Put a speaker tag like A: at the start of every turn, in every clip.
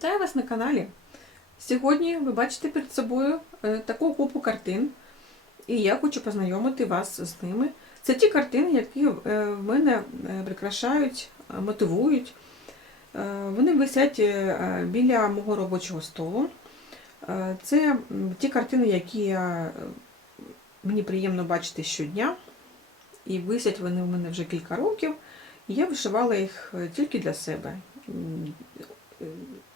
A: Вітаю вас на каналі. Сьогодні ви бачите перед собою е, таку купу картин, і я хочу познайомити вас з ними. Це ті картини, які е, в мене е, прикрашають, мотивують. Вони висять біля мого робочого столу. Це ті картини, які мені приємно бачити щодня. І висять вони в мене вже кілька років. Я вишивала їх тільки для себе. Е,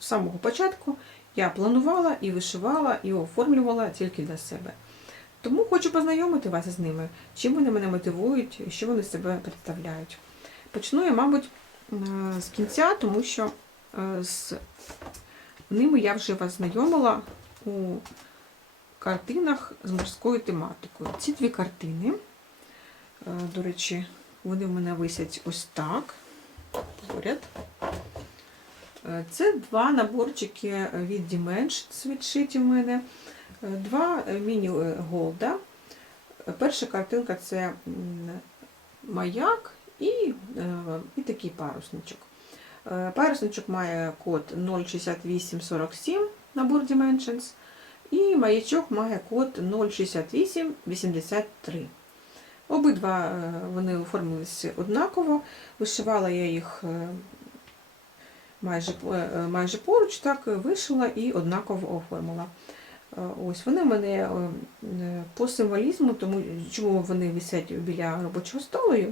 A: З самого початку я планувала і вишивала, і оформлювала тільки для себе. Тому хочу познайомити вас з ними, чим вони мене мотивують, що вони себе представляють. Почну я, мабуть, е, з кінця, тому що е, з ними я вже вас знайомила у картинах з морською тематикою. Ці дві картини, до речі, вони в мене висять ось так, поряд. Е, Це два наборчики від Dimensions відшиті в мене. Е, Два міні-голда. Перша картинка це маяк і, е, і такий парусничок. Е, Парусничок має код 06847 набор Dimensions, і маячок має код 06883. Обидва е, вони оформилися однаково. Вишивала я їх е, майже, е, майже поруч, так вишила і однаково оформила. Е, Ось вони в мене е, е, по символізму, тому чому вони висять біля робочого столу. Е,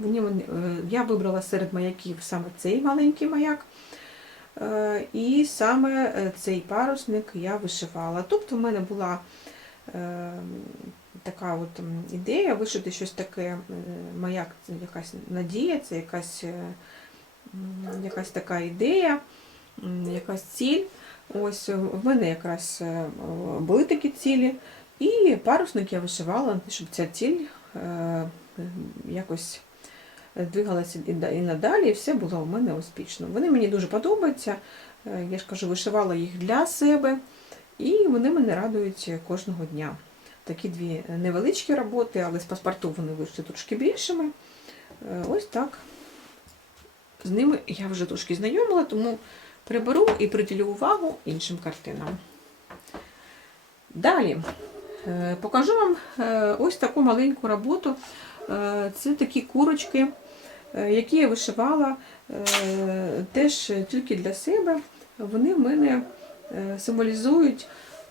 A: я вибрала серед маяків саме цей маленький маяк. Е, І саме е, цей парусник я вишивала. Тобто в мене була е, така от ідея вишити щось таке, е, маяк якась надія, це якась, е, якась така ідея, якась ціль. Ось е, в мене якраз е, були такі цілі, і парусник я вишивала, щоб ця ціль е, якось двигалася і надалі, і все було в мене успішно. Вони мені дуже подобаються. Я ж кажу, вишивала їх для себе, і вони мене радують кожного дня. Такі дві невеличкі роботи, але з паспорту вони вийшли трошки більшими. Ось так. З ними я вже трошки знайомила, тому приберу і приділю увагу іншим картинам. Далі е, покажу вам е, ось таку маленьку роботу. Е, Це такі курочки, які я вишивала теж тільки для себе. Вони в мене символізують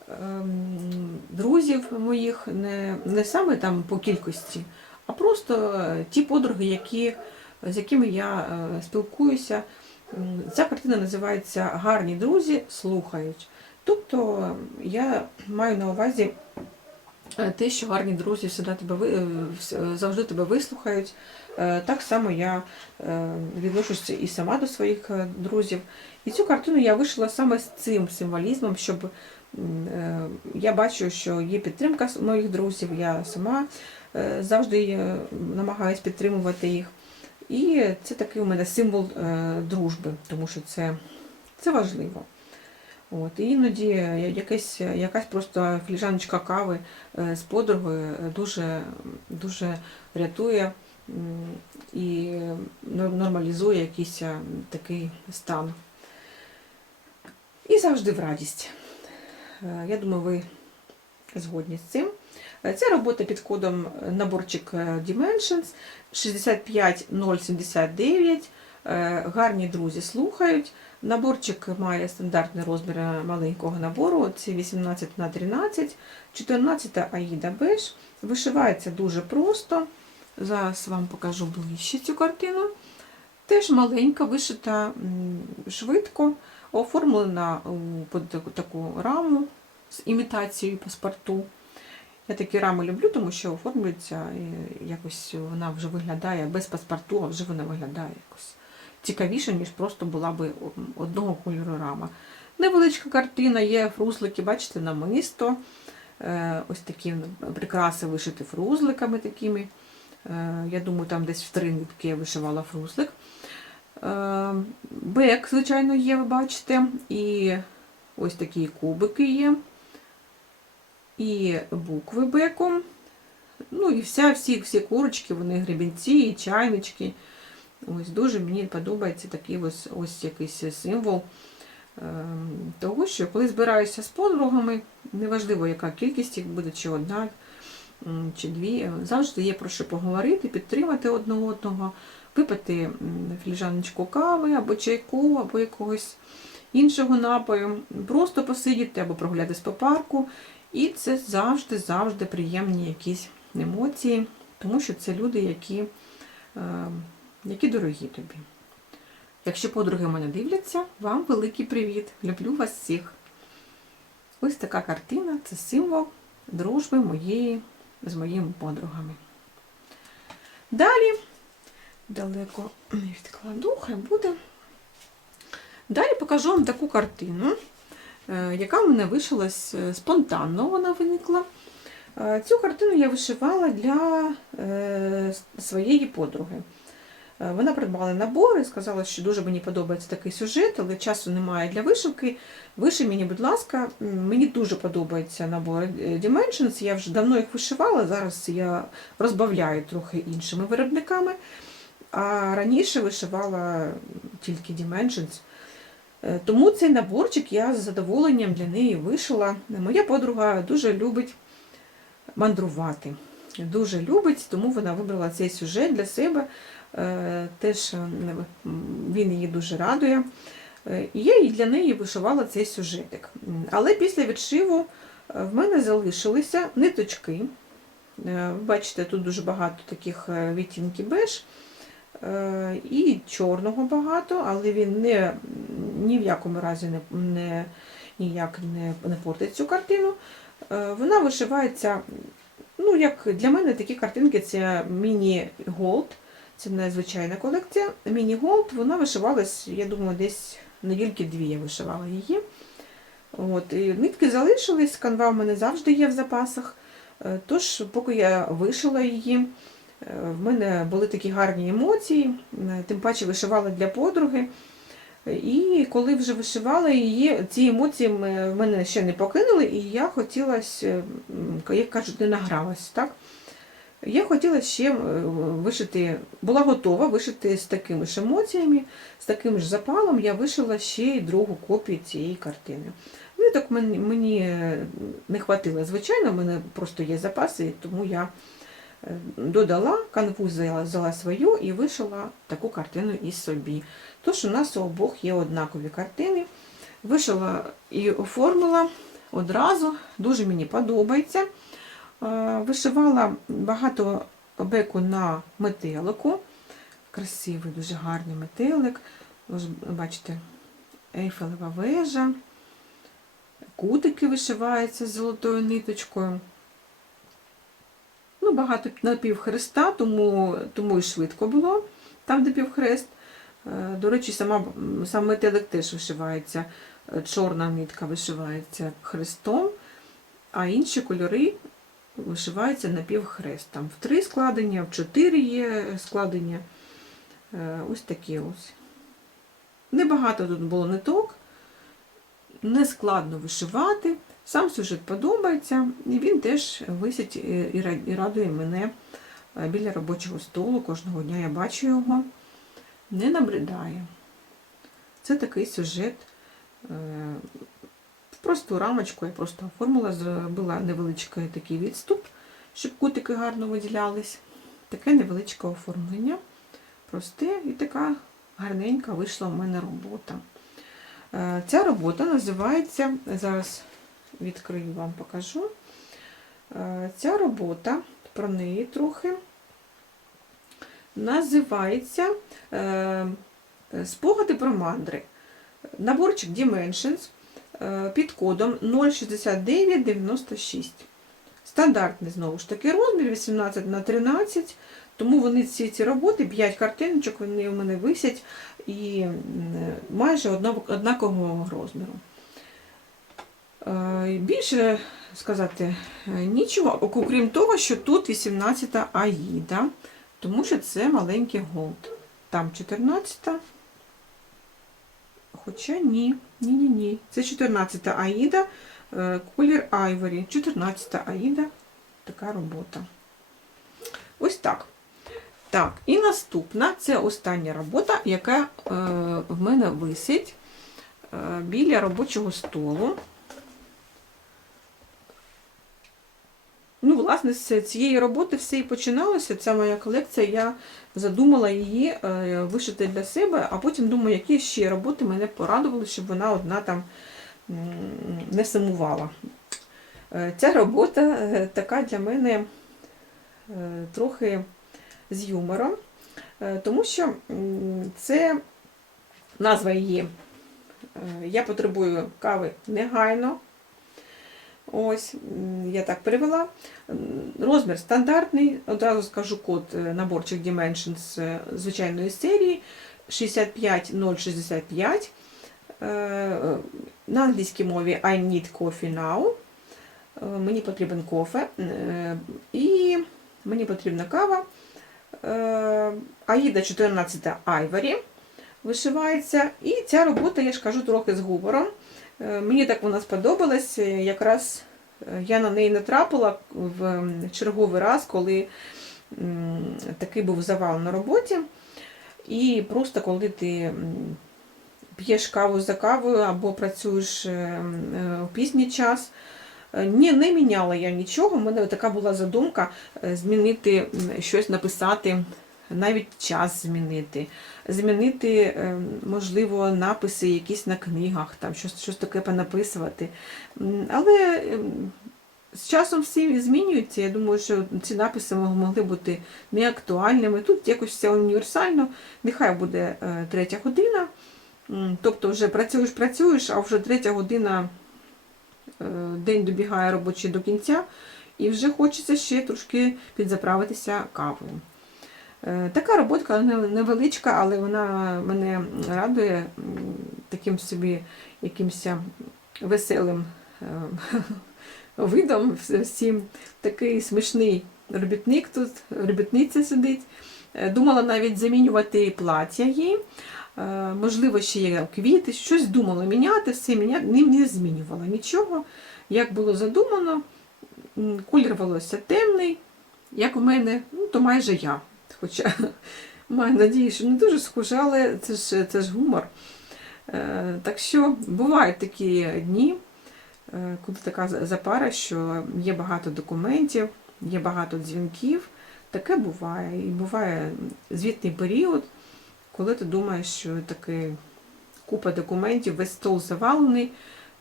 A: ем, друзів моїх, не, не саме там по кількості, а просто ті подруги, які, з якими я спілкуюся. Ця картина називається Гарні друзі слухають. Тобто я маю на увазі е, те, що гарні друзі завжди тебе, е, вс- завжди тебе вислухають. Е, Так само я е, відношуся і сама до своїх е, друзів. І цю картину я вишила саме з цим символізмом, щоб е, я бачу, що є підтримка моїх друзів, я сама е, завжди е, намагаюсь підтримувати їх. І це такий у мене символ е, дружби, тому що це, це важливо. От, і іноді якась, якась просто філіжаночка кави е, з подругою е, дуже, дуже рятує і нормалізує якийсь е, такий стан. І завжди в радість. Е, Я думаю, ви згодні з цим. Це робота під кодом е, наборчик е, Dimensions 65079. Е, Гарні друзі слухають. Наборчик має стандартний розмір маленького набору, це 18 на 13, 14 Аїда Беж. Вишивається дуже просто. Зараз вам покажу ближче цю картину. Теж маленька, вишита швидко, оформлена у таку раму з імітацією паспорту. Я такі рами люблю, тому що оформлюється і якось вона вже виглядає без паспорту, а вже вона виглядає якось цікавіше, ніж просто була би одного кольору рама. Невеличка картина, є фрузлики, бачите, намисто. Е, Ось такі прикраси вишиті фрузликами такими. Е, Я думаю, там десь в три я вишивала фрузлик. Е, Бек, звичайно, є, ви бачите. І ось такі кубики є. І букви беком. Ну і вся, всі, всі курочки, вони гребінці і чайнички. Ось дуже мені подобається такий ось, ось якийсь символ ем, того, що коли збираєшся з подругами, неважливо, яка кількість їх буде, чи одна, чи дві, е, завжди є про що поговорити, підтримати одне одного, випити м, філіжаночку кави або чайку, або якогось іншого напою, просто посидіти або прогулятись по парку. І це завжди, завжди приємні якісь емоції, тому що це люди, які, е, які дорогі тобі. Якщо подруги мене дивляться, вам великий привіт! Люблю вас всіх! Ось така картина це символ дружби моєї з моїми подругами. Далі, далеко відкладу, хай буде. Далі покажу вам таку картину, яка в мене вишилась е, спонтанно, вона виникла. Е, Цю картину я вишивала для е, своєї подруги. Е, Вона придбала набор і сказала, що дуже мені подобається такий сюжет, але часу немає для вишивки. Виши мені, будь ласка, мені дуже подобається набор е, Dimensions. Я вже давно їх вишивала, зараз я розбавляю трохи іншими виробниками. А раніше вишивала тільки Dimensions. Е, Тому цей наборчик я з задоволенням для неї вишила. Моя подруга дуже любить мандрувати. Дуже любить, тому вона вибрала цей сюжет для себе. Е, Теж е, він її дуже радує. І я і для неї вишивала цей сюжетик. Але після відшиву в мене залишилися ниточки. Бачите, тут дуже багато таких відтінків беж. Е, І чорного багато, але він не, ні в якому разі не, не, ніяк не, не портить цю картину. Е, Вона вишивається, ну, як для мене такі картинки це міні-голд. Це незвичайна колекція. Міні-голд, вона вишивалась, я думаю, десь недільки дві я вишивала її. От, і нитки залишились, канва в мене завжди є в запасах. Е, Тож, поки я вишила її, в мене були такі гарні емоції, е, тим паче вишивала для подруги. І коли вже вишивала її, ці емоції в мене ще не покинули, і я хотіла, як кажуть, не награлась. Так? Я хотіла ще е, вишити, була готова вишити з такими ж емоціями, з таким ж запалом. Я вишила ще й другу копію цієї картини. Ниток мені, мені е, не хватило, звичайно, в мене просто є запаси, тому я е, додала, канву взяла, взяла свою і вишила таку картину і собі. Тож у нас у обох є однакові картини. Вишила і оформила одразу, дуже мені подобається. Е, Вишивала багато беку на метелику. Красивий, дуже гарний метелик. Ось, бачите, ейфелева вежа. Кутики вишиваються з золотою ниточкою. Ну, багато напівхреста, тому, тому і швидко було там, де півхрест. Е, До речі, сама, сам метелик теж вишивається, е, чорна нитка вишивається хрестом, а інші кольори вишиваються напівхрест. Там в три складення, в чотири є складення. Е, Ось такі ось. Небагато тут було ниток, не складно вишивати. Сам сюжет подобається, і він теж висить і- і ра- і радує мене е, біля робочого столу. Кожного дня я бачу його. Не набридає. Це такий сюжет. е, В просту рамочку я просто оформила, зробила невеличкий такий відступ, щоб кутики гарно виділялись. Таке невеличке оформлення. Просте і така гарненька вийшла в мене робота. Е, Ця робота називається, зараз відкрию вам покажу. Е, Ця робота, про неї трохи, називається е, Спогади про мандри. Наборчик Dimensions е, під кодом 06996. Стандартний, знову ж таки, розмір 18 на 13 тому вони ці, ці роботи, 5 картиночок, вони у мене висять і майже однакового розміру. Е, Більше сказати е, нічого, окрім того, що тут 18-та аїда, тому що це маленький голд. Там 14-та. Хоча ні, ні-ні ні. Це 14-та аїда, е, колір айворі. 14-та аїда, така робота. Ось так. Так, і наступна це остання робота, яка в мене висить. біля робочого столу. Ну, власне, з цієї роботи все і починалося. Ця моя колекція. Я задумала її е, вишити для себе, а потім думаю, які ще роботи мене порадували, щоб вона одна там не сумувала. Е, Ця робота е, така для мене трохи з юмором, тому що це назва її. Я потребую кави негайно. Ось, я так перевела. Розмір стандартний, одразу скажу код е, наборчик Dimensions е, звичайної серії 65065. Е, На англійській мові I need coffee now. Мені потрібен кофе. І мені потрібна кава. Аїда 14 Ivory вишивається. І ця робота, я ж кажу, трохи з гумором. Е, Мені так вона сподобалась. е, Якраз е, я на неї натрапила в черговий раз, коли такий був завал на роботі. І просто коли ти п'єш каву за кавою або працюєш в пізній час. Ні, не міняла я нічого. У мене така була задумка змінити щось, написати, навіть час змінити змінити, е, можливо, написи якісь на книгах, там щось, щось таке понаписувати. Але ем, з часом всі змінюються. Я думаю, що ці написи могли бути неактуальними. Тут якось все універсально. Нехай буде е, третя година. Тобто вже працюєш, працюєш, а вже третя година е, день добігає робочий до кінця, і вже хочеться ще трошки підзаправитися кавою. Е, Така роботка невеличка, але вона мене радує таким собі якимось веселим е, видом всім. Такий смішний робітник тут, робітниця сидить. Е, Думала навіть замінювати плаття їй. Можливо, ще є квіти, щось думала міняти, все міняти, не, змінювала нічого. Як було задумано, колір волосся темний, як у мене, ну то майже я. Хоча маю надію, що не дуже схоже, але це ж, це ж гумор. Е, так що бувають такі дні, е, коли така запара, що є багато документів, є багато дзвінків. Таке буває. І буває звітний період, коли ти думаєш, що таки купа документів, весь стол завалений,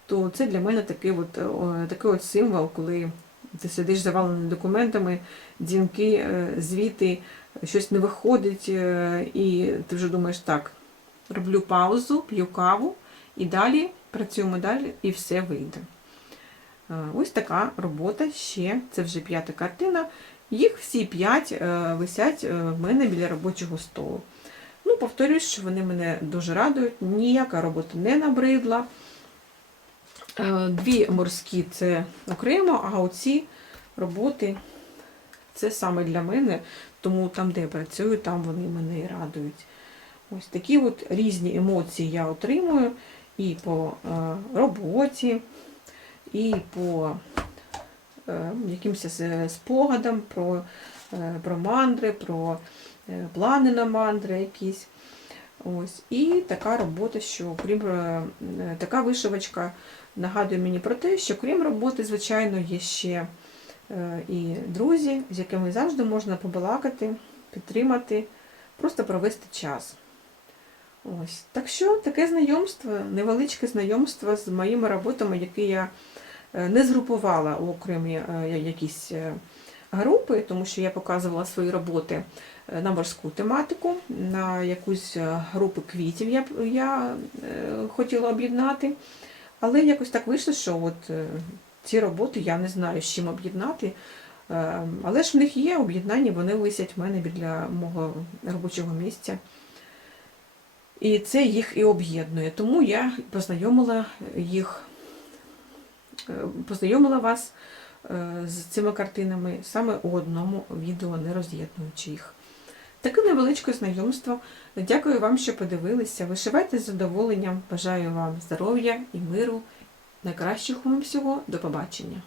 A: то це для мене такий от, такий от символ, коли ти сидиш завалений документами, дзвінки, е, звіти, щось не виходить, е, і ти вже думаєш, так, роблю паузу, п'ю каву і далі працюємо далі, і все вийде. Е, Ось така робота ще, це вже п'ята картина. Їх всі п'ять е, висять в мене біля робочого столу. Ну, повторюсь, що вони мене дуже радують, ніяка робота не набридла. Дві морські це окремо, а оці роботи це саме для мене, тому там, де я працюю, там вони мене і радують. Ось такі от різні емоції я отримую і по е, роботі, і по е, якимось спогадам про, е, про мандри, про е, плани на мандри якісь. Ось. І така робота, що крім е, така вишивочка нагадує мені про те, що крім роботи, звичайно, є ще е, і друзі, з якими завжди можна побалакати, підтримати, просто провести час. Ось. Так що таке знайомство, невеличке знайомство з моїми роботами, які я е, не згрупувала у окремі е, якісь е, групи, тому що я показувала свої роботи е, на морську тематику, на якусь е, групу квітів я, я е, хотіла об'єднати. Але якось так вийшло, що от е, ці роботи я не знаю, з чим об'єднати. Е, Але ж в них є об'єднання, вони висять в мене біля мого робочого місця. І це їх і об'єднує. Тому я познайомила їх, е, познайомила вас е, з цими картинами саме у одному відео, не роз'єднуючи їх. Таке невеличке знайомство. Дякую вам, що подивилися. Вишивайте з задоволенням. Бажаю вам здоров'я і миру. Найкращого вам всього. До побачення.